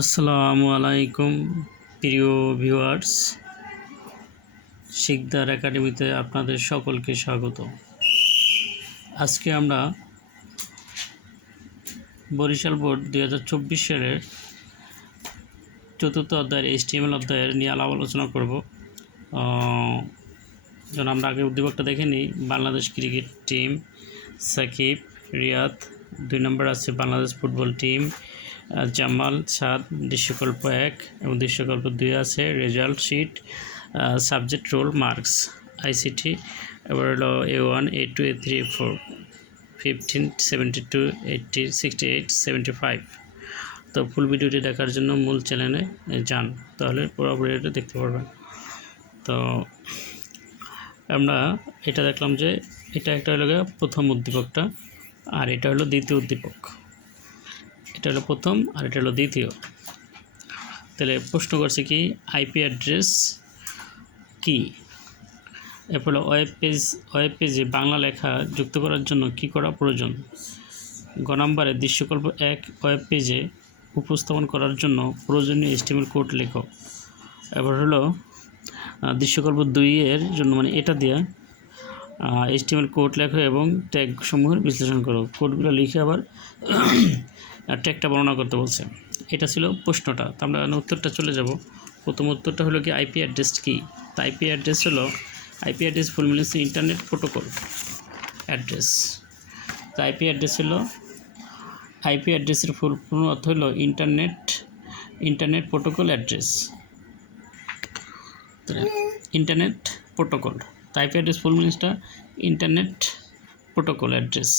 আসসালামু আলাইকুম, প্রিয় ভিউয়ার্স। শিকদার একাডেমিতে আপনাদের সকলকে স্বাগত। আজকে আমরা বরিশাল বোর্ড দুই হাজার চব্বিশ সালের চতুর্থ অধ্যায়ের এইচটিএমএল অধ্যায়ের নিয়ে আলাপ আলোচনা করব। যেমন আমরা আগে উদ্দীপকটা দেখে নিই, বাংলাদেশ ক্রিকেট টিম সাকিব, রিয়াদ, দুই নম্বর আছে বাংলাদেশ ফুটবল টিম। জামাল, সাদ, দৃশ্যকল্প এক এবং দৃশ্যকল্প দুই আছে, result sheet subject roll, marks ICT এবার হলো A one A two A three four fifteen seventy two eighty sixty eight seventy five তো ফুল ভিডিওটি দেখার জন্য মূল চ্যানেলে যান, তাহলে পুরো ভিডিওটা দেখতে পারবেন। তো আমরা এটা দেখলাম যে এটা একটা হলো প্রথম উদ্দীপকটা, আর এটা হলো দ্বিতীয় উদ্দীপক। এটা হলো প্রথম আর এটা হলো দ্বিতীয়। তাহলে প্রশ্ন করছে কি, আইপি অ্যাড্রেস কি? এরপর ওয়েব পেজ, ওয়েব পেজে বাংলা লেখা যুক্ত করার জন্য কি করা প্রয়োজন? গ নম্বরে দৃশ্যকল্প এক, ওয়েব পেজে উপস্থাপন করার জন্য প্রয়োজনীয় এস্টিমেল কোড লেখো। এবার হলো দৃশ্যকল্প দুই এর জন্য মানে এটা দিয়ে এইচটিএমএল কোড লেখো এবং ট্যাগ সমূহের বিশ্লেষণ করো। কোডগুলো লিখে আবার ট্যাগটা বর্ণনা করতে বলছে। এটা ছিল প্রশ্নটা। তো আমরা উত্তরটা চলে যাব। প্রথম উত্তরটা হলো কি আইপি অ্যাড্রেস কি? তো আইপি অ্যাড্রেস হলো IP address full means internet protocol address তো আইপি অ্যাড্রেস হলো আইপি অ্যাড্রেসের ফুল পূর্ণ অর্থ হলো internet internet protocol address internet protocol তো IP address full মিনিসটা internet protocol address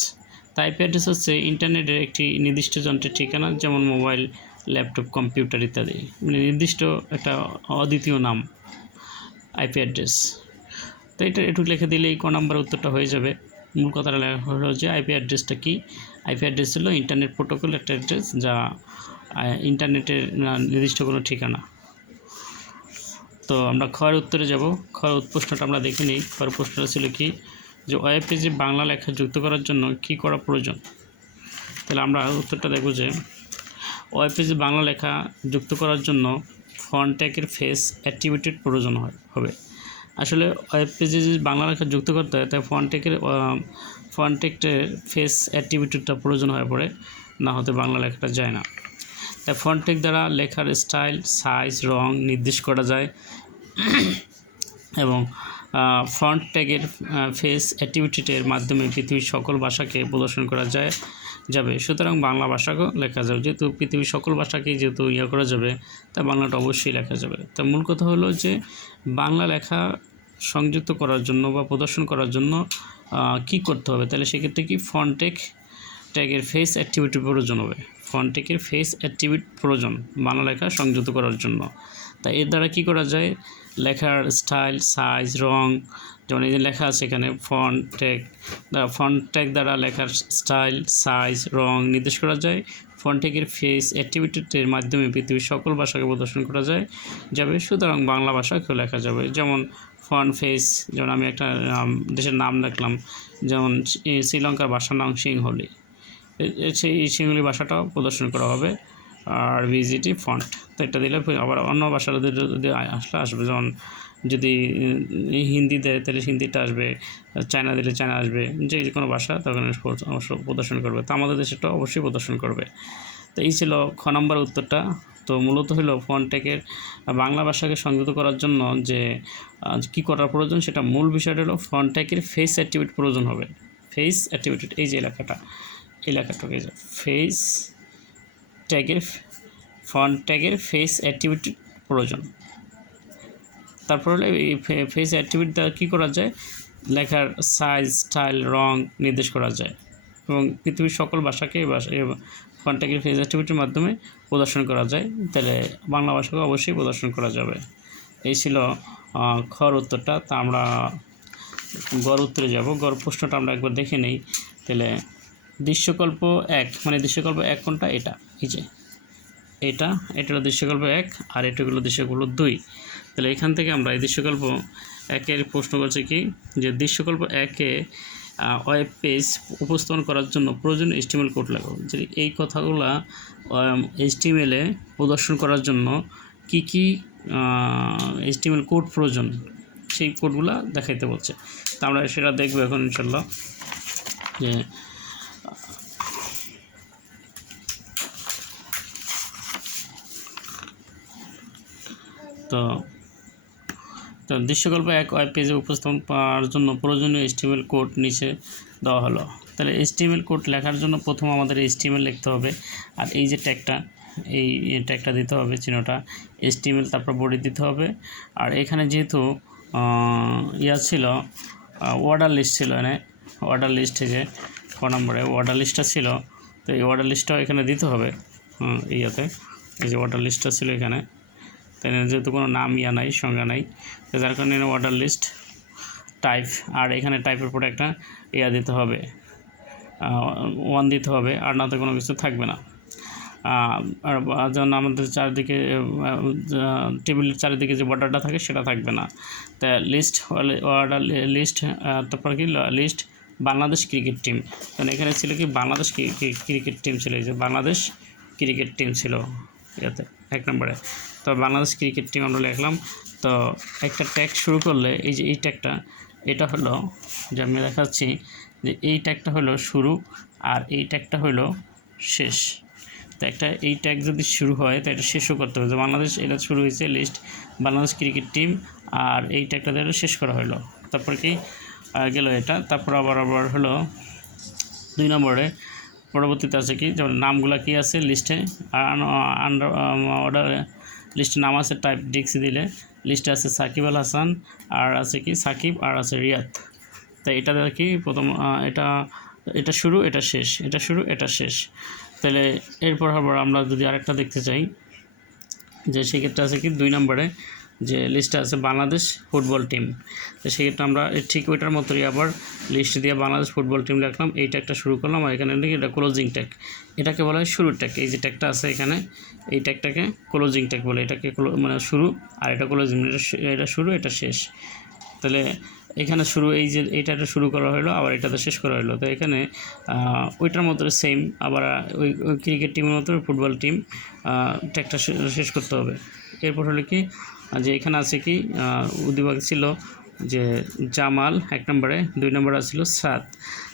IP address হচ্ছে ইন্টারনেটের একটি নির্দিষ্ট যন্ত্রের ঠিকানা, যেমন মোবাইল, ল্যাপটপ, কম্পিউটার ইত্যাদি। মানে নির্দিষ্ট একটা অদ্বিতীয় নাম আইপি অ্যাড্রেস তো এটা একটু লিখে দিলেই ক নাম্বার উত্তরটা হয়ে যাবে। মূল কথাটা লেখা হলো যে আইপি অ্যাড্রেসটা কি? আইপি অ্যাড্রেস হলো ইন্টারনেট প্রোটোকল একটা অ্যাড্রেস যা ইন্টারনেটের নির্দিষ্ট কোনো ঠিকানা। তো আমরা খয়ের উত্তরে যাব। খয়ের প্রশ্নটা আমরা দেখে নিই। খয়ের প্রশ্নটা ছিল কি? যে ওয়েব পেজে বাংলা লেখা যুক্ত করার জন্য কি করা প্রয়োজন? তাহলে আমরা উত্তরটা দেখব যে ওয়েব পেজে বাংলা লেখা যুক্ত করার জন্য ফন্ট্যাগের ফেস অ্যাক্টিভিটির প্রয়োজন হয়, হবে। আসলে ওয়েব পেজে যদি বাংলা লেখা যুক্ত করতে হয়, তাই ফন্টেকের ফন্টেক্টের ফেস অ্যাক্টিভিটিটা প্রয়োজন হয়ে পড়ে, না হতে বাংলা লেখাটা যায় না। তাই ফন্টেক দ্বারা লেখার স্টাইল, সাইজ, রং নির্দেশ করা যায়। এবং ফ্রন্ট ট্যাগের ফেস অ্যাক্টিভিটির মাধ্যমে পৃথিবীর সকল ভাষাকে প্রদর্শন করা যায়, যাবে। সুতরাং বাংলা ভাষাকেও লেখা যাবে। যেহেতু পৃথিবীর সকল ভাষাকেই যেহেতু ইয়ে করা যাবে তা বাংলাটা অবশ্যই লেখা যাবে। তা মূল কথা হলো যে, বাংলা লেখা সংযুক্ত করার জন্য বা প্রদর্শন করার জন্য কি করতে হবে? তাহলে সেক্ষেত্রে কি ফন্টেক ট্যাগের ফেস অ্যাক্টিভিটির প্রয়োজন হবে। ফন্টেকের ফেস অ্যাক্টিভিটি প্রয়োজন বাংলা লেখা সংযুক্ত করার জন্য। তা এর দ্বারা কি করা যায়? লেখার স্টাইল, সাইজ, রং, যেমন এই যে লেখা আছে এখানে, ফন্ট, ট্যাগ, দ্বারা ফন্ট ট্যাগ দ্বারা লেখার স্টাইল, সাইজ, রং নির্দেশ করা যায়। ফন্টেকের ফেস অ্যাক্টিভিটির মাধ্যমে পৃথিবীর সকল ভাষাকে প্রদর্শন করা যায়, যাবে সুতরাং বাংলা ভাষাকেও লেখা যাবে। যেমন ফন্ট ফেস, যেমন আমি একটা দেশের নাম লিখলাম যেমন শ্রীলঙ্কার ভাষার নাম সিংহলি। সেই সিংহলি ভাষাটাও প্রদর্শন করা হবে। আর ভিজিটি ফন্ট তো এটা দিলে আবার অন্য ভাষার যদি আসলে আসবে, যেমন যদি হিন্দি দেয় তাহলে হিন্দিটা আসবে, চায়না দিলে চায়না আসবে, যে কোনো ভাষা, তখন প্রদর্শন করবে। তো আমাদের দেশেটা অবশ্যই প্রদর্শন করবে। তো এই ছিল খ নম্বর উত্তরটা। তো মূলত হলো ফন্টেকের বাংলা ভাষাকে সংযুক্ত করার জন্য যে কী করার প্রয়োজন, সেটা মূল বিষয়টা হলো ফন্টেকের ফেস অ্যাক্টিভিটি প্রয়োজন হবে। ফেস অ্যাক্টিভিটি এই যে এলাকাটা এই এলাকাটাকে ফেস ট্যাগের ফন্ট ট্যাগের ফেস অ্যাক্টিভিটি প্রয়োজন। তারপর হলে এই ফেস অ্যাক্টিভিটি দ্বারা কী করা যায়? লেখার সাইজ স্টাইল রং নির্দেশ করা যায় এবং পৃথিবীর সকল ভাষাকে ফন্ট ট্যাগের ফেস অ্যাক্টিভিটির মাধ্যমে প্রদর্শন করা যায়। তাহলে বাংলা ভাষাকে অবশ্যই প্রদর্শন করা যাবে। এই ছিল খর উত্তরটা। তা আমরা গড় উত্তরে যাব। গড় প্রশ্নটা আমরা একবার দেখে নেই। তাহলে দৃশ্যকল্প এক মানে দৃশ্যকল্প এক কোনটা? এটা। এই যে, এটা এটা হলো দৃশ্যকল্প এক আর এটা হলো দৃশ্যকল্প দুই। তাহলে এখান থেকে আমরা এই দৃশ্যকল্প একের প্রশ্ন করছে কি? যে দৃশ্যকল্প একে ওয়েব পেজ উপস্থাপন করার জন্য প্রয়োজনীয় এস্টিমেল কোড লাগো যে এই কথাগুলো এস্টিমেলে প্রদর্শন করার জন্য কি কি এস্টিমেল কোড প্রয়োজন, সেই কোডগুলো দেখাইতে বলছে। তা আমরা সেটা দেখব এখন ইনশাল্লাহ যে তো তো দৃশ্যকল্প এক ওয়েব পেজে উপস্থাপন পাওয়ার জন্য প্রয়োজনীয় এস্টিমেল কোড নিচে দেওয়া হলো। তাহলে এস্টিমেল কোড লেখার জন্য প্রথম আমাদের এস্টিমেল লিখতে হবে। আর এই যে ট্যাগটা এই ট্যাগটা দিতে হবে চিহ্নটা, এস্টিমেল তারপর বডি দিতে হবে। আর এখানে যেহেতু ইয়া ছিল অর্ডার লিস্ট ছিল এখানে অর্ডার লিস্ট যে ক নম্বরে অর্ডার লিস্টটা ছিল, তো এই অর্ডার লিস্টটাও এখানে দিতে হবে ইয়াতে। এই যে অর্ডার লিস্টটা ছিল এখানে। তাই যেহেতু কোনো নাম ইয়া নাই, সংজ্ঞা নাই, তো যার কারণে অর্ডার লিস্ট টাইপ আর এখানে টাইপের পরে একটা ইয়া দিতে হবে ওয়ান দিতে হবে, আর না তো কোনো কিছু থাকবে না। আর যেমন আমাদের চারিদিকে টেবিলের চারিদিকে যে বর্ডারটা থাকে সেটা থাকবে না। তা লিস্ট অর্ডার লিস্ট তারপর কি? লিস্ট বাংলাদেশ ক্রিকেট টিম কারণ এখানে ছিল কি? বাংলাদেশ ক্রিকেট টিম ছিল, এই যে বাংলাদেশ ক্রিকেট টিম ছিল, ইয়াতে। এক নম্বরে। তো বাংলাদেশ ক্রিকেট টিম আমরা লিখলাম। তো একটা ট্যাগ শুরু করলে এই যে এই ট্যাগটা এটা হলো যে আমি দেখাচ্ছি যে এই ট্যাগটা হলো শুরু আর এই ট্যাগটা হলো শেষ। তো একটা এই ট্যাগ যদি শুরু হয় তো এটা শেষও করতে হবে। যে বাংলাদেশ এটা শুরু হয়েছে লিস্ট বাংলাদেশ ক্রিকেট টিম আর এই ট্যাগটা দিয়ে শেষ করা হলো। তারপর কি গেল এটা। তারপর আবার আবার হলো দুই নম্বরে পরবর্তীতে আছে কি? যেমন নামগুলো কি আছে লিস্টে আন্ডার অর্ডার লিস্টে নাম আছে টাইপ ডিক্স দিলে। লিস্টে আছে সাকিব আল হাসান, আর আছে কি সাকিব, আর আছে রিয়াদ। তো এটা আর কি প্রথম এটা এটা শুরু, এটা শেষ। এটা শুরু, এটা শেষ। তাহলে এরপর আবার আমরা যদি আরেকটা দেখতে চাই, যে সেক্ষেত্রে আছে কি? দুই নম্বরে যে লিস্টে আছে বাংলাদেশ ফুটবল টিম তো সেক্ষেত্রে আমরা ঠিক ওইটার মতোই আবার লিস্ট দিয়ে বাংলাদেশ ফুটবল টিম রাখলাম। এই ট্যাগটা শুরু করলাম আর এখানে এটা ক্লোজিং ট্যাগ এটাকে বলা হয় শুরুর ট্যাগ এই যে ট্যাগটা আছে এখানে, এই ট্যাগটাকে ক্লোজিং ট্যাগ বলে। এটাকে মানে শুরু আর এটা ক্লোজিং এটা শুরু, এটা শেষ। তাহলে এখানে শুরু, এই যে এইটাতে শুরু করা হলো, আবার এটাতে শেষ করা হলো। তো এখানে ওইটার মতো সেম আবার ওই ক্রিকেট টিমের মতো ফুটবল টিম ট্যাগটা শেষ করতে হবে। এরপর হলো কি যে এখানে আছে কি উদ্বিভাগ ছিল যে জামাল, এক নম্বরে, দুই নম্বরে ছিল সাত।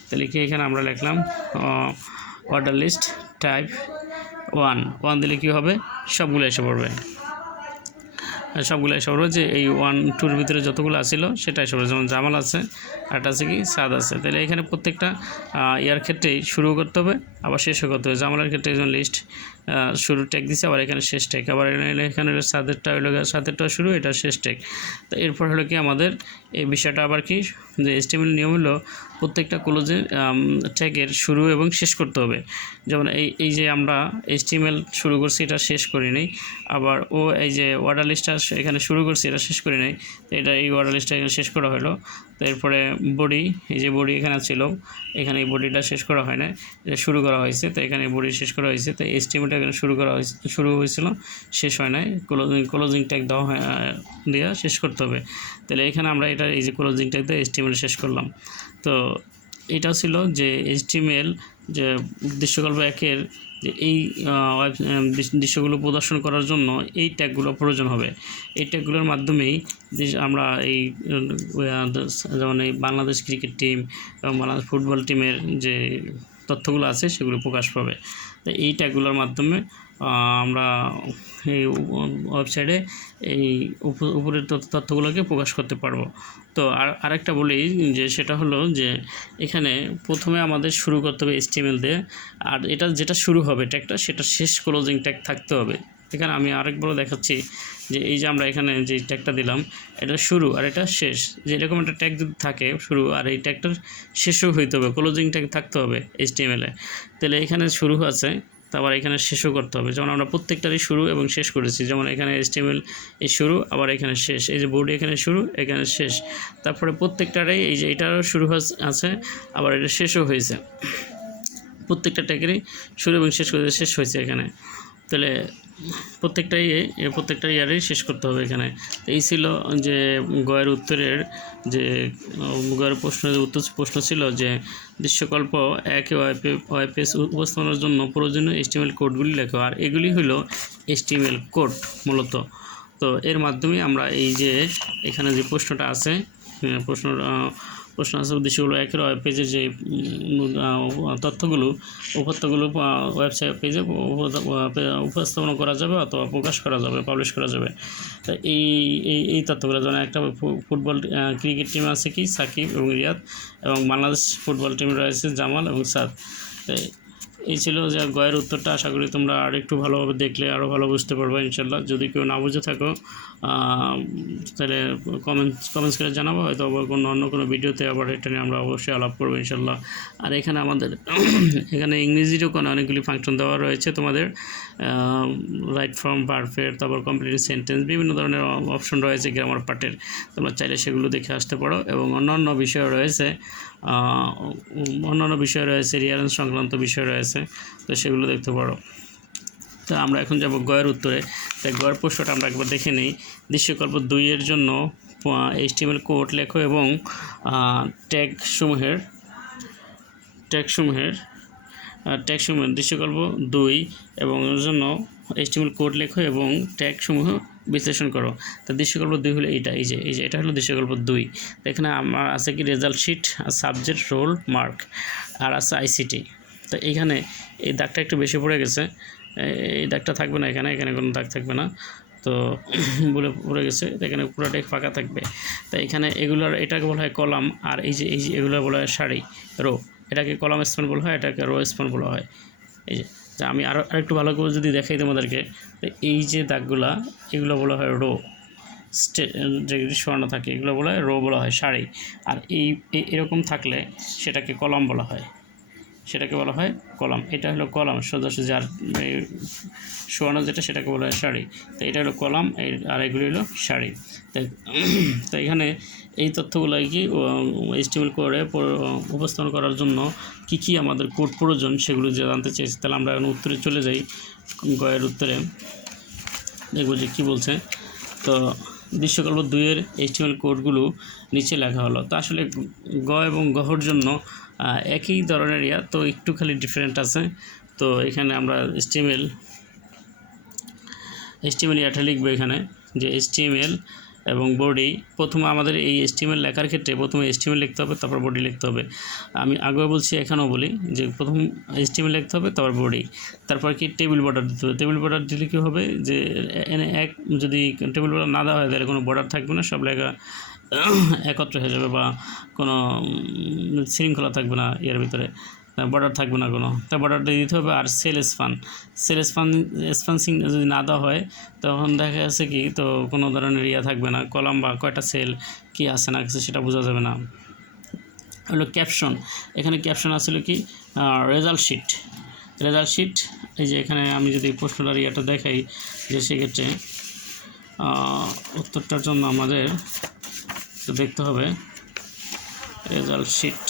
তাহলে কি এখানে আমরা লিখলাম order list type one one দিলে কি হবে? সবগুলো এসে পড়বে। সবগুলো এসে পড়বে যে এই ওয়ান টুর ভিতরে যতগুলো আছিল, সেটা এসে পড়বে। যেমন জামাল আছে একটা আছে কি সাদ আছে। তাহলে এখানে প্রত্যেকটা ইয়ার ক্ষেত্রেই শুরু করতে হবে, আবার শেষও করতে হবে। জামালের ক্ষেত্রে একজন লিস্ট শুরু ট্যাগ দিছে, আবার এখানে শেষ ট্যাগ আবার এখানে- হলো সাদেরটা হলো গিয়ে সাদেরটা শুরু, এটা শেষ ট্যাগ তো এরপর হলো কি আমাদের, এই বিষয়টা আবার কি? যে এস্টিমেল নিয়ম হলো প্রত্যেকটা ক্লোজে ট্যাগের শুরু এবং শেষ করতে হবে। যেমন এই এই যে আমরা এস্টিমেল শুরু করছি, এটা শেষ করি নাই। আবার ও এই যে অর্ডার লিস্টটা এখানে শুরু করছি, এটা শেষ করি নাই। তো এটা এই অর্ডার লিস্টটা এখানে শেষ করা হলো। তো এরপরে বডি এই যে বডি এখানে ছিল, এখানে এই বডিটা শেষ করা হয় না এটা শুরু করা হয়েছে, তো এখানে বডি শেষ করা হয়েছে। তো এস্টিমেলটা এখানে শুরু করা হয়েছে, শুরু হয়েছিল, শেষ হয় নাই। ক্লোজিং ক্লোজিং ট্যাগ দেওয়া হয় দেওয়া শেষ করতে হবে। তাহলে এখানে আমরা এটা, এই যে ক্লোজিং ট্যাগ দিয়ে এস্টিমেল শেষ করলাম। তো এটা ছিল যে এইচটিএমএল যে দৃশ্যকল্প একের যে এই ওয়েব- দৃশ্যগুলো প্রদর্শন করার জন্য এই ট্যাগগুলো প্রয়োজন হবে। এই ট্যাগগুলোর মাধ্যমেই আমরা এই যেমন এই বাংলাদেশ ক্রিকেট টিম এবং বাংলাদেশ ফুটবল টিমের যে তথ্যগুলো আছে সেগুলো প্রকাশ পাবে। তো এই ট্যাগুলোর মাধ্যমে আমরা এই ওয়েবসাইটে এই উপ- উপরের তথ্য- তথ্যগুলোকে প্রকাশ করতে পারব। তো আর, আরেকটা বলি যে, সেটা হলো যে, এখানে প্রথমে আমাদের শুরু করতে হবে এসটিএমএল দিয়ে, আর এটা যেটা শুরু হবে ট্যাগটা সেটা শেষ ক্লোজিং ট্যাগ থাকতে হবে। এখানে আমি আরেকবারও দেখাচ্ছি যে এই যে আমরা এখানে যে ট্যাগটা দিলাম, এটা শুরু আর এটা শেষ। যে এরকম একটা ট্যাগ যদি থাকে শুরু, আর এই ট্যাগটার শেষও হইতে হবে ক্লোজিং ট্যাগ থাকতে হবে এইচটিএমএলে তাহলে এখানে শুরু আছে তারপর এখানে শেষও করতে হবে। যেমন আমরা প্রত্যেকটারই শুরু এবং শেষ করেছি, যেমন এখানে এসটিএমএল এই শুরু, আবার এখানে শেষ। এই যে বোর্ডে এখানে শুরু, এখানে শেষ। তারপরে প্রত্যেকটারই এই যে এটারও শুরু আছে, আবার এটা শেষও হয়েছে। প্রত্যেকটা ট্যাগেরই শুরু এবং শেষ করে শেষ হয়েছে এখানে। তাহলে প্রত্যেকটা ইয়ে প্রত্যেকটা ইয়ারেই শেষ করতে হবে এখানে। এই ছিল যে গয়ের উত্তরের যে গয়ের প্রশ্ন উত্তর প্রশ্ন ছিল যে দৃশ্যকল্প একে ওয়াইপে ওয়াইপেস উপস্থাপনের জন্য প্রয়োজনীয় এস্টিমেল কোডগুলি লেখো। আর এগুলি হলো এস্টিমেল কোড মূলত। তো এর মাধ্যমে আমরা এই যে এখানে যে প্রশ্নটা আছে আহ, প্রশ্ন আসার উদ্দেশ্যগুলো একের ওয়েব পেজে যে তথ্যগুলো, উপত্যগুলো ওয়েবসাইট পেজে উপস্থাপনা করা যাবে অথবা প্রকাশ করা যাবে পাবলিশ করা যাবে। এই এই এই তথ্যগুলো যেমন একটা ফুটবল ক্রিকেট টিম আছে কি? সাকিব এবং রিয়াদ এবং বাংলাদেশ ফুটবল টিম রয়েছে জামাল এবং সাদ। এই ছিল যে গয়ের উত্তরটা। আশা করি তোমরা আর একটু ভালোভাবে দেখলে আরও ভালো বুঝতে পারবে ইনশাল্লাহ যদি কেউ না বুঝে থাকো তাহলে কমেন্টস কমেন্টস করে জানাব। হয়তো আবার কোনো অন্য কোনো ভিডিওতে আবার এটা নিয়ে আমরা অবশ্যই আলাপ করব ইনশাল্লাহ আর এখানে আমাদের, এখানে ইংরেজিরও কোনো অনেকগুলি ফাংশন দেওয়া রয়েছে তোমাদের। রাইট ফর্ম পারফেক্ট তারপর কমপ্লিট সেন্টেন্স বিভিন্ন ধরনের অপশন রয়েছে গ্রামার পার্টের তোমরা চাইলে সেগুলো দেখে আসতে পারো। এবং অন্যান্য বিষয় রয়েছে। অন্যান্য বিষয় রয়েছে রিয়ারেন্স সংক্রান্ত বিষয় রয়েছে, তো সেগুলো দেখতে পারো। তো আমরা এখন যাব গয়ের উত্তরে। তাই গয়ের প্রশ্নটা আমরা একবার দেখে নিই। দৃশ্যকল্প দুইয়ের জন্য এইচটিএমএল কোড লেখো এবং ট্যাগ সমূহের ট্যাগ সমূহের ট্যাগ সমূহ দৃশ্যকল্প দুই এবং জন্য এইচটিএমএল কোড লেখো এবং ট্যাগ সমূহ বিশ্লেষণ করো। তা দৃশ্যকল্প দুই হলো এইটা, এই যে এই যে, এটা হলো দৃশ্যকল্প দুই। তো এখানে আমার আছে কি রেজাল্ট শিট আর সাবজেক্ট রোল মার্ক আর আছে আইসিটি তো এইখানে এই দাগটা একটু বেশি পড়ে গেছে। এই দাগটা থাকবে না এখানে এখানে কোনো দাগ থাকবে না। তো বলে পড়ে গেছে এখানে পুরোটাই ফাঁকা থাকবে। তো এখানে এগুলোর, এটাকে বলা হয় কলাম, আর এই যে এই যে, এগুলো বলা হয় শাড়ি রো। এটাকে কলাম স্পন বলা হয়, এটাকে রো স্পন বলা হয়। এই যে তা আমি আরও আরেকটু ভালো করে যদি দেখাই তোমাদেরকে। এই যে দাগগুলো, এগুলো বলা হয় রো। স্টে যেগুলি সরানো থাকে, এগুলো বলা হয় রো বলা হয় শাড়ি আর এই এরকম থাকলে সেটাকে কলম বলা হয়। সেটাকে বলা হয় কলাম। এটা হলো কলাম আর এই শোয়ানো যেটা সেটাকে বলা হয় শাড়ি তো এটা হলো কলাম আর এগুলি হলো শাড়ি তো এখানে এই তথ্যগুলো কি এস্টিমেল করে উপস্থাপন করার জন্য কি কি আমাদের কোড প্রয়োজন সেগুলো যে জানতে চেয়েছি তাহলে আমরা এখন উত্তরে চলে যাই গয়ের উত্তরে। দেখব যে কী বলছে। তো দৃশ্যকল্প দুইয়ের এইচটিএমএল কোডগুলো নিচে লেখা হলো। তো আসলে গ এবং গহর জন্য একই ধরনের ইয়া, তো একটু খালি ডিফারেন্ট আছে। তো এখানে আমরা এইচটিএমএল এইচটিএমএল ইয়াটা লিখব এখানে, যে এইচটিএমএল এবং বডি প্রথমে আমাদের এই এস্টিমেল লেখার ক্ষেত্রে প্রথমে এস্টিমেল লিখতে হবে, তারপর বডি লিখতে হবে। আমি আগেও বলছি, এখানেও বলি, যে প্রথম এস্টিমেল লিখতে হবে, তারপর বডি তারপর কি টেবিল বর্ডার দিতে হবে। টেবিল বর্ডার দিলে কী হবে? যে এক যদি টেবিল বর্ডার না দেওয়া হয়, তাহলে কোনো বর্ডার থাকবে না, সব লেখা একত্র হয়ে যাবে বা কোনো শৃঙ্খলা থাকবে না এর ভিতরে বর্ডার থাকবে না কোনো। তা বর্ডারটা দিতে হবে আর সেল স্পান সেল স্পান স্পান্সিং যদি না দেওয়া হয়, তখন দেখা যাচ্ছে কি, তো কোনো ধরনের ইয়া থাকবে না, কলাম বা কয়টা সেল কি আছে না আছে সেটা বোঝা যাবে না। হলো ক্যাপশন এখানে ক্যাপশন আসলে কি রেজাল্ট শিট রেজাল্ট শিট এই যে এখানে আমি যদি প্রশ্নটার ইয়েটা দেখাই, যে সেক্ষেত্রে উত্তরটার জন্য আমাদের তো দেখতে হবে। রেজাল্ট শিট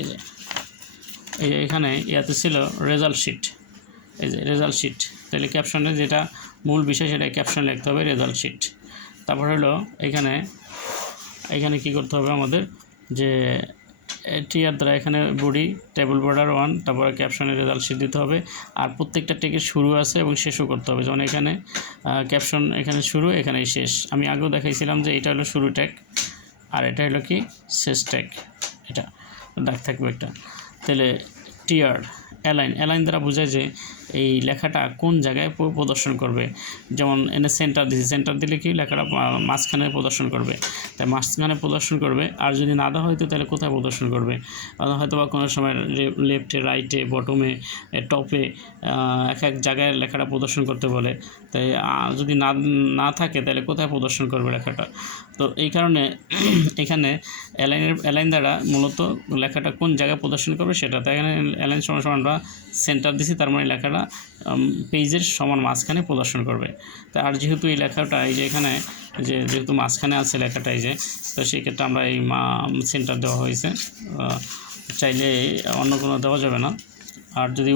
এই যে, এই এখানে ইয়াতে ছিল রেজাল্ট শিট এই যে রেজাল্ট শিট তাহলে ক্যাপশনে যেটা মূল বিষয় সেটা ক্যাপশন লিখতে হবে রেজাল্ট শিট তারপর হলো এখানে এখানে কি করতে হবে আমাদের? যে টিয়ার দ্বারা এখানে বডি টেবিল বর্ডার ওয়ান তারপরে ক্যাপশনের রেজাল্ট শিট দিতে হবে। আর প্রত্যেকটা টেকের শুরু আছে এবং শেষও করতে হবে। যেমন এখানে ক্যাপশন এখানে শুরু এখানে শেষ। আমি আগেও দেখাইছিলাম যে এটা হলো শুরু ট্যাক আর এটা হলো কি? শেষ ট্যাক এটা দাগ থাকবে একটা। তাহলে টিয়ার অ্যালাইন অ্যালাইন দ্বারা বোঝায় যে এই লেখাটা কোন জায়গায় প্রদর্শন করবে। যেমন এনে সেন্টার দিয়েছে সেন্টার দিলে কি লেখাটা মাঝখানে প্রদর্শন করবে। তাই মাঝখানে প্রদর্শন করবে, আর যদি না দেওয়া হয়তো তাহলে কোথায় প্রদর্শন করবে? হয়তো বা কোনো সময় লেফটে রাইটে বটমে টপে এক এক জায়গায় লেখাটা প্রদর্শন করতে বলে। তাই যদি না না থাকে তাহলে কোথায় প্রদর্শন করবে লেখাটা? তো এই কারণে এখানে অ্যালাইনের অ্যালাইন দ্বারা মূলত লেখাটা কোন জায়গায় প্রদর্শন করবে সেটা তাই এখানে অ্যালাইন সমান সমান আমরা সেন্টার দিছি, তার মানে লেখাটা পেজের সমান মাঝখানে প্রদর্শন করবে। তা আর যেহেতু এই লেখাটা, এই যে এখানে যে যেহেতু মাঝখানে আছে লেখাটা এই যে, তো সেক্ষেত্রে আমরা এই সেন্টার দেওয়া হয়েছে। চাইলে অন্য কোনো দেওয়া যাবে না। আর যদি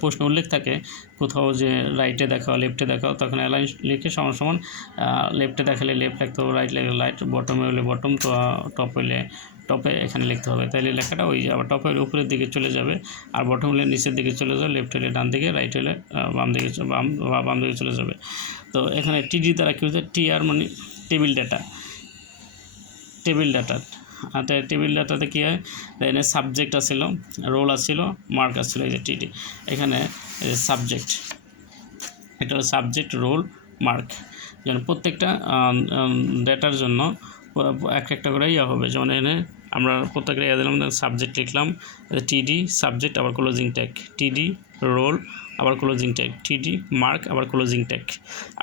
প্রশ্ন উল্লেখ থাকে, কোথাও যে রাইটে দেখাও লেফটে দেখাও, তখন অ্যালাইন লিখে সমান সমান লেফটে দেখালে লেফট লিখতে হবে রাইট লিখলে রাইট বটমে হলে বটম তো টপ হলে টপে এখানে লিখতে হবে। তাহলে লেখাটা ওই আবার টপ হলে উপরের দিকে চলে যাবে, আর বটম হলে নিচের দিকে চলে যাবে লেফট হলে ডান দিকে রাইট হলে বাম দিকে বাম, বা- বাম দিকে চলে যাবে। তো এখানে টিডি দ্বারা কী হচ্ছে টি আর মানে table data table data table ডাটাতে কী হয়? এখানে সাবজেক্ট আসছিল রোল আসছিল মার্ক আসছিল এই যে টিডি এখানে সাবজেক্ট এটা সাবজেক্ট রোল মার্ক যেমন প্রত্যেকটা ডেটার জন্য এক একটা করে ইয়ে হবে। যেমন এখানে আমরা প্রত্যেকটা ইয়ে দিলাম সাবজেক্ট লিখলাম টিডি সাবজেক্ট আবার ক্লোজিং ট্যাগ টিডি রোল আবার ক্লোজিং ট্যাগ টিডি মার্ক আবার ক্লোজিং ট্যাগ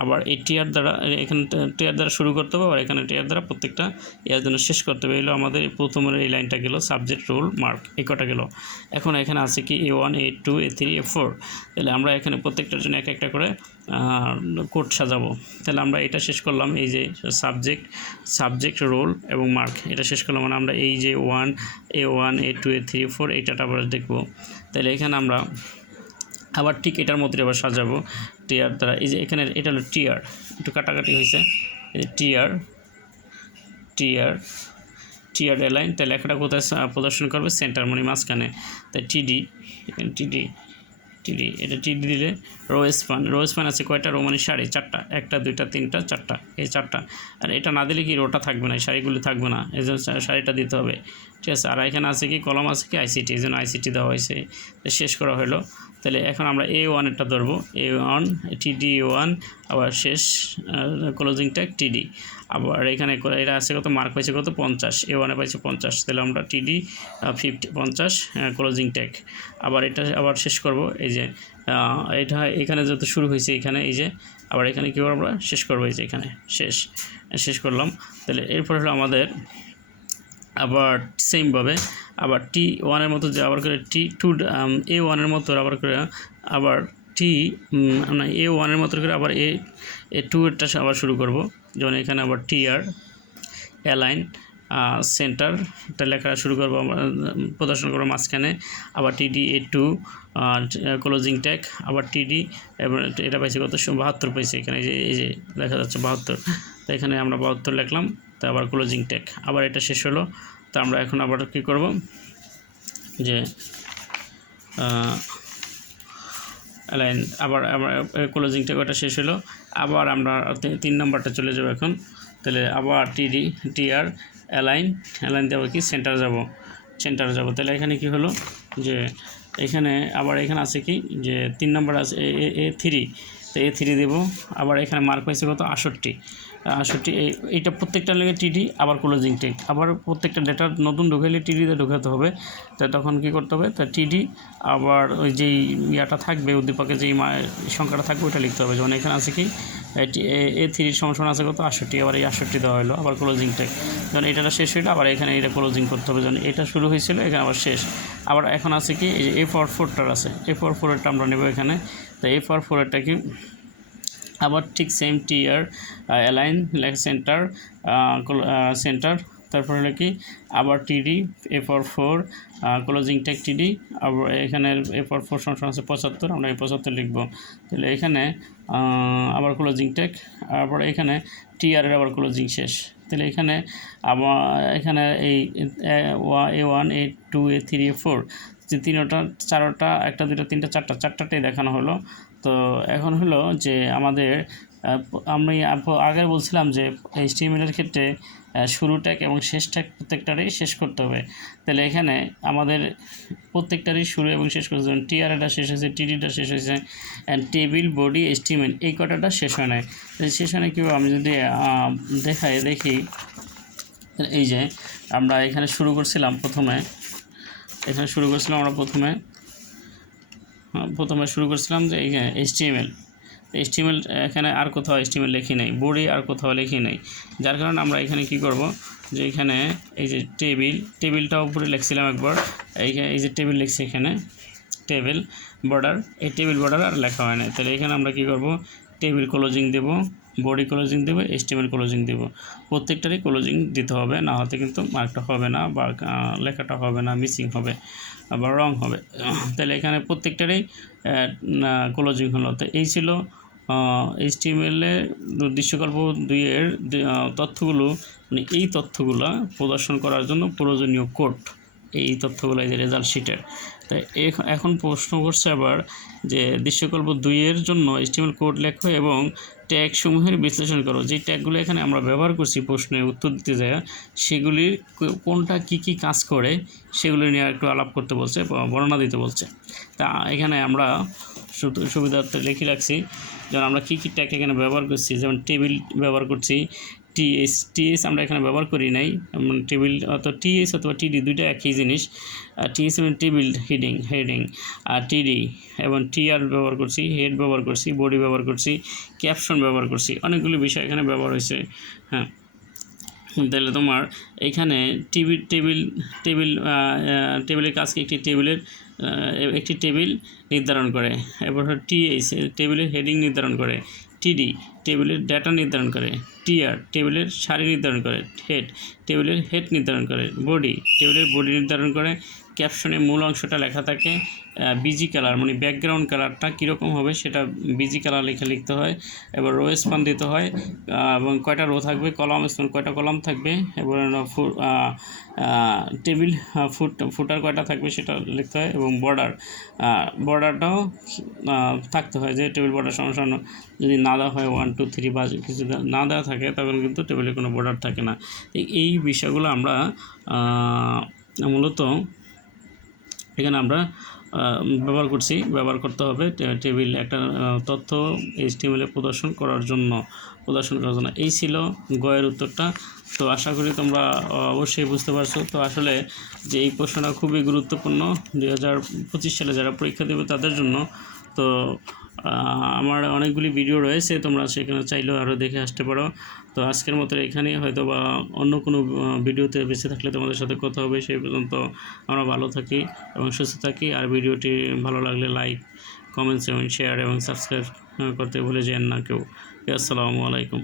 আবার এই টিয়ার দ্বারা, এখানে টিয়ার দ্বারা শুরু করতে হবে, আবার এখানে টিয়ার দ্বারা প্রত্যেকটা ইয়ার জন্য শেষ করতে হবে। এগুলো আমাদের প্রথমের এই লাইনটা গেল সাবজেক্ট রোল মার্ক এই কটা গেল। এখন এখানে আছে কি A one A two A three A four তাহলে আমরা এখানে প্রত্যেকটার জন্য এক একটা করে কোড সাজাবো। তাহলে আমরা এটা শেষ করলাম, এই যে সাবজেক্ট সাবজেক্ট রোল এবং মার্ক এটা শেষ করলাম মানে আমরা এই যে one A one A two A three four এইটা আবার দেখব। তাহলে এখানে আমরা আবার ঠিক এটার মধ্যে আবার সাজাবো। টিয়ার দ্বারা, এই যে এখানে এটা হলো টিয়ার, একটু কাটাকাটি হয়েছে। টিয়ার টিয়ার টিয়ার লাইন তাহলে লেখাটা কোথায় প্রদর্শন করবে? সেন্টার মানে মাঝখানে। তাই টিডি টিডি টিডি এটা টিডি দিলে রো স্পান রো স্পান আছে কয়টা? রো মানে সারি চারটা, একটা, দুইটা, তিনটা, চারটা, এই চারটা। আর এটা না দিলে কি রোটা থাকবে না? শাড়িগুলো থাকবে না। এই জন্য শাড়িটা দিতে হবে। ঠিক আছে, আর এখানে আছে কি, কলম আছে কি আইসিটি এই জন্য আইসিটি দেওয়া হয়েছে। শেষ করা হলো। তাহলে এখন আমরা এ ওয়ানেরটা ধরবো। এ ওয়ান টিডি ওয়ান আবার শেষ ক্লোজিং ট্যাগ টিডি আবার এখানে এটা আছে কত মার্ক পাইছে কত, পঞ্চাশ। এ ওয়ানে পাইছে পঞ্চাশ। তাহলে আমরা টিডি ফিফটি পঞ্চাশ ক্লোজিং ট্যাগ আবার এটা, আবার শেষ করব। এই যে এটা এখানে যত শুরু হয়েছে এখানে, এই যে, আবার এখানে কী করব আমরা? শেষ করব এই যে এখানে। শেষ শেষ করলাম। তাহলে এরপর হলো আমাদের আবার সেমভাবে আবার টি ওয়ানের মতো যে আবার করে টি টু এ ওয়ানের মতো আবার করে, আবার টি মানে এ ওয়ানের মতো করে আবার এ এ টু এরটা আবার শুরু করব। যেমন এখানে আবার টি আর অ্যালাইন সেন্টার এটা লেখা শুরু করব প্রদর্শন করব মাঝখানে। আবার টিডি এ টু ক্লোজিং ট্যাগ আবার টিডি এবং এটা পাইছে কত? বাহাত্তর পাইছে এখানে যে, এই যে দেখা যাচ্ছে বাহাত্তর। তো এখানে আমরা বাহাত্তর লিখলাম। তো আবার ক্লোজিং ট্যাগ আবার এটা শেষ হলো। তো আমরা এখন আবার কী করব? যে লাইন আবার আবার ক্লোজিং ট্যাগ ওটা শেষ হলো। আবার আমরা তিন নম্বরটা চলে যাব এখন। তাহলে আবার টিডি টিআর অ্যালাইন অ্যালাইন দেবো কি? সেন্টার যাব। সেন্টার যাব। তাহলে এখানে কি হলো? যে, এখানে আবার এখানে আছে কি? যে, তিন নম্বর আছে, এ থ্রি তো এ থ্রি দেবো। আবার এখানে মার্ক পাইছে কত? আষট্টি আষট্টি এই- এইটা প্রত্যেকটা লেগে টিডি, আবার ক্লোজিং টেক আবার প্রত্যেকটা ডেটা নতুন ঢুকাইলে টিডিতে ঢুকাতে হবে। তা তখন কী করতে হবে? তা টিডি, আবার ওই যেই ইয়াটা থাকবে উদ্দীপকে যেই সংখ্যাটা থাকবে ওটা লিখতে হবে। যেমন এখানে আছে কি এ থ্রির সমস্যা আছে কত? আষট্টি আবার এই আষট্টি দেওয়া হলো আবার ক্লোজিং টেক যখন এটা শেষ হইল, আবার এখানে এটা ক্লোজিং করতে হবে। যখন এটা শুরু হয়েছিল এখানে আবার শেষ। আবার এখন আছে কি, এই যে এ ফর ফোরটার আছে। এ ফর ফোরেরটা আমরা নেব এখানে। তো এ ফর ফোরেরটা কি আবার ঠিক same TR align center center তারপর হলো কি, আবার TD A for four closing tag TD আবার এখানে এ ফর ফোর সংখ্যা আছে পঁচাত্তর, আমরা এই পঁচাত্তর লিখব। তাহলে এখানে আবার ক্লোজিং টেক আবার এখানে টিআরের আবার ক্লোজিং শেষ। তাহলে এখানে আবার, এখানে এই, A one A two A three A four যে তিনটা, চারটা, একটা দুটো তিনটা, চারটা চারটাটাই দেখানো হলো। তো এখন হলো যে আমাদের আমি আগে বলছিলাম যে এইচটিএমএলের ক্ষেত্রে শুরু ট্যাগ এবং শেষ ট্যাগ প্রত্যেকটারই শেষ করতে হবে। তাহলে এখানে আমাদের প্রত্যেকটারই শুরু এবং শেষ করতে হবে। টিআরএটা শেষ হয়েছে টিডিটা শেষ হয়েছে টেবিল বডি এস্টিমেল এই কটাটা শেষ হয় নাই। শেষ হয় না কেউ আমি যদি দেখাই দেখি এই যে আমরা এখানে শুরু করছিলাম প্রথমে। এখানে শুরু করছিলাম আমরা প্রথমে। প্রথমে শুরু করছিলাম যে এইচটিএমএল এইচটিএমএল এখানে আর কোথাও এইচটিএমএল লিখি নাই, বোর্ডে আর কোথাও লিখি নাই। যার কারণে আমরা এখানে কি করব? যে এখানে এই যে টেবিল, টেবিলটা উপরে লিখছিলাম একবার। এইখানে এই যে টেবিল লিখছি এখানে, টেবিল বর্ডার। এই টেবিল বর্ডার আর লেখা হয় না তাহলে এখানে আমরা কি করব? টেবিল ক্লোজিং দেব। বডি ক্লোজিং দেবো এস্টিমেল ক্লোজিং দেব। প্রত্যেকটারই ক্লোজিং দিতে হবে, না হতে কিন্তু মার্কটা হবে না বা লেখাটা হবে না মিসিং হবে আবার রং হবে। তাহলে এখানে প্রত্যেকটারই ক্লোজিং হলো। তো এই ছিল এইচটিএমএলের দৃশ্যকল্প দুইয়ের তথ্যগুলো। মানে এই তথ্যগুলো প্রদর্শন করার জন্য প্রয়োজনীয় কোড এই তথ্যগুলো এই যে রেজাল্ট শিটের এখন প্রশ্ন করছে আবার যে দৃশ্যকল্প দুইয়ের জন্য এইচটিএমএল কোড লেখো এবং ট্যাগ সমূহের বিশ্লেষণ করো। যে ট্যাগগুলো এখানে আমরা ব্যবহার করছি প্রশ্নে উত্তর দিতে যায় সেগুলির কোনটা কি কি কাজ করে সেগুলি নিয়ে একটু আলাপ করতে বলছে বর্ণনা দিতে বলছে। তা এখানে আমরা সুবিধার্থে লিখে রাখছি, যেমন আমরা কী কী ট্যাগ এখানে ব্যবহার করছি, যেমন টেবিল ব্যবহার করছি টিএস টিএস আমরা এখানে ব্যবহার করি নাই। টেবিল অথবা টিএস অথবা টিডি দুইটা একই জিনিস। আর টিএস এবং টেবিল হেডিং হেডিং। আর টিডি এবং টিআর ব্যবহার করছি, হেড ব্যবহার করছি, বডি ব্যবহার করছি, ক্যাপশন ব্যবহার করছি। অনেকগুলো বিষয় এখানে ব্যবহার হয়েছে। হ্যাঁ। তাহলে তোমার এখানে টিভি, টেবিল টেবিল টেবিলের কাজকে একটি টেবিলের একটি টেবিল নির্ধারণ করে। এবার টিএস, টেবিলের হেডিং নির্ধারণ করে। টিডি টেবিলের ডেটা নির্ধারণ করে। টিয়ার টেবিলের সারি নির্ধারণ করে। হেড টেবিলের হেড নির্ধারণ করে। বডি টেবিলের বডি নির্ধারণ করে। ক্যাপশনে মূল অংশটা লেখা থাকে। বিজি কালার মানে ব্যাকগ্রাউন্ড কালারটা কীরকম হবে সেটা বিজি কালার লিখে লিখতে হয়। এবার রো স্পান দিতে হয় এবং কয়টা রো থাকবে? কলাম স্পান কয়টা কলাম থাকবে? এবার টেবিল ফুট ফুটার কয়টা থাকবে সেটা লিখতে হয়, এবং বর্ডার বর্ডারটাও থাকতে হয় যে টেবিল বর্ডার সমান যদি না দেওয়া হয় ওয়ান টু থ্রি বা কিছু না দেওয়া থাকে, তখন কিন্তু টেবিলে কোনো বর্ডার থাকে না। এই- বিষয়গুলো আমরা মূলত এখানে আমরা ব্যবহার করছি, ব্যবহার করতে হবে টেবিল একটা তথ্য এইচটিএমএলে প্রদর্শন করার জন্য, প্রদর্শন করার জন্য। এই ছিল গয়ের উত্তরটা। তো আশা করি তোমরা অবশ্যই বুঝতে পারছ। তো আসলে যে এই প্রশ্নটা খুবই গুরুত্বপূর্ণ, দুই হাজার পঁচিশ সালে যারা পরীক্ষা দেবে তাদের জন্য, তো আমার অনেকগুলি ভিডিও রয়েছে, তোমরা সেখানে চাইলেও আরও দেখে আসতে পারো। তো আজকের মতো এখানেই হয়তো বা অন্য কোনো ভিডিওতে বেঁচে থাকলে তোমাদের সাথে কথা হবে, সেই পর্যন্ত আমরা ভালো থাকি এবং সুস্থ থাকি। আর ভিডিওটি ভালো লাগলে লাইক কমেন্টস এবং শেয়ার এবং সাবস্ক্রাইব করতে ভুলে যেন না কেউ। আসসালামু আলাইকুম।